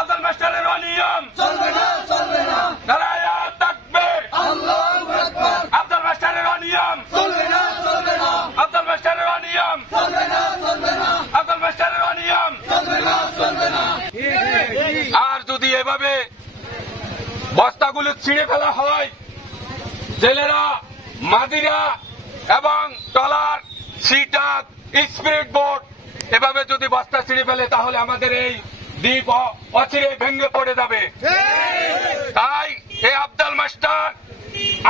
আব্দুল মাস্টারের অনিয়ম চলবে না, চলবে না। নারায়ে তাকবীর, আল্লাহু আকবার। আব্দুল মাস্টারের অনিয়ম চলবে না, চলবে না। আব্দুল মাস্টারের অনিয়ম চলবে না, চলবে না। আব্দুল মাস্টারের অনিয়ম। চলবে না, চলবে না। আর যদি এভাবে বস্তাগুলো ছিঁড়ে ফেলা হয়, জেলেরা, মাঝিরা এবং ট্রলার, সিটাক, স্পিড বোট এভাবে যদি বস্তা ছিঁড়ে ফেলে তাহলে আমাদের এই দ্বীপ অচিরে ভেঙে পড়ে যাবে। তাই এই আব্দুল মাস্টার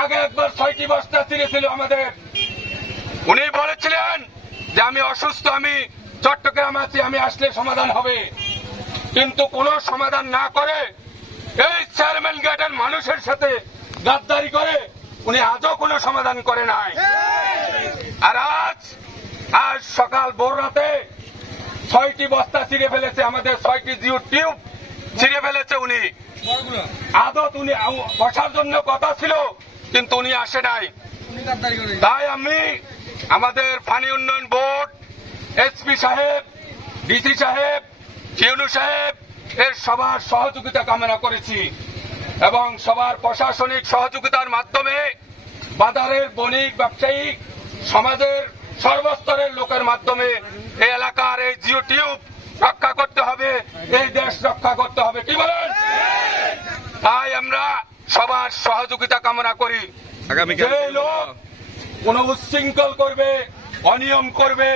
আগে একবার 6টি বস্তা ছিঁড়েছিল আমাদের। উনি বলেছিলেন যে আমি অসুস্থ, আমি চট্টগ্রাম আছি, আমি আসলে সমাধান হবে। কিন্তু কোনো সমাধান না করে এই চেয়ারম্যান গেটের মানুষের সাথে গাদ্দারি করে উনি আজও কোনো সমাধান করে নাই। আর আজ সকাল ভোর রাতে 6টি বস্তা ছিঁড়ে ফেলেছে, আমাদের 6টি জিও টিউব ছিঁড়ে ফেলেছে উনি। আদত উনি বসার জন্য কথা ছিল কিন্তু উনি আসে নাই। তাই আমি আমাদের পানি উন্নয়ন বোর্ড, এসপি সাহেব, ডিসি সাহেব, ইউনু সাহেব এর সবার সহযোগিতা কামনা করেছি এবং সবার প্রশাসনিক সহযোগিতার মাধ্যমে বাজারের বণিক, ব্যবসায়িক, সমাজের সর্বস্তরের লোকের মাধ্যমে এই এলাকার এই জিও টিউব রক্ষা করতে হবে, এই দেশ রক্ষা করতে হবে। কি বলেন? তাই আমরা সবার সহযোগিতা কামনা করি। যে লোক কোন উচ্ছৃঙ্খল করবে, অনিয়ম করবে,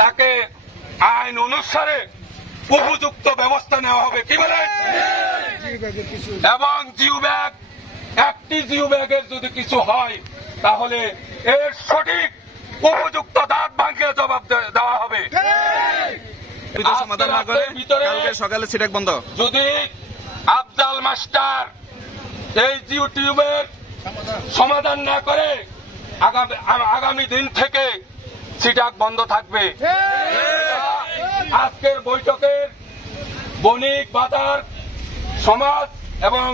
তাকে আইন অনুসারে উপযুক্ত ব্যবস্থা নেওয়া হবে। কি বলেন? এবং জিও ব্যাগ, একটি জিও ব্যাগের যদি কিছু হয় তাহলে এর সঠিক উপযুক্ত দাঁত ভাঙিয়ে জবাব দেওয়া হবে। সমাধান না করে কালকে সকালে সিটাক বন্ধ। যদি আফজাল মাস্টার এই জিও টিউবের সমাধান না করে আগামী দিন থেকে সিটাক বন্ধ থাকবে। আজকের বৈঠকের বণিক, বাজার, সমাজ এবং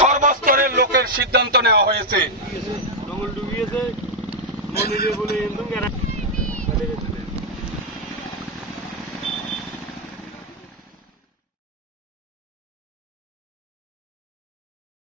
সর্বস্তরের লোকের সিদ্ধান্ত নেওয়া হয়েছে।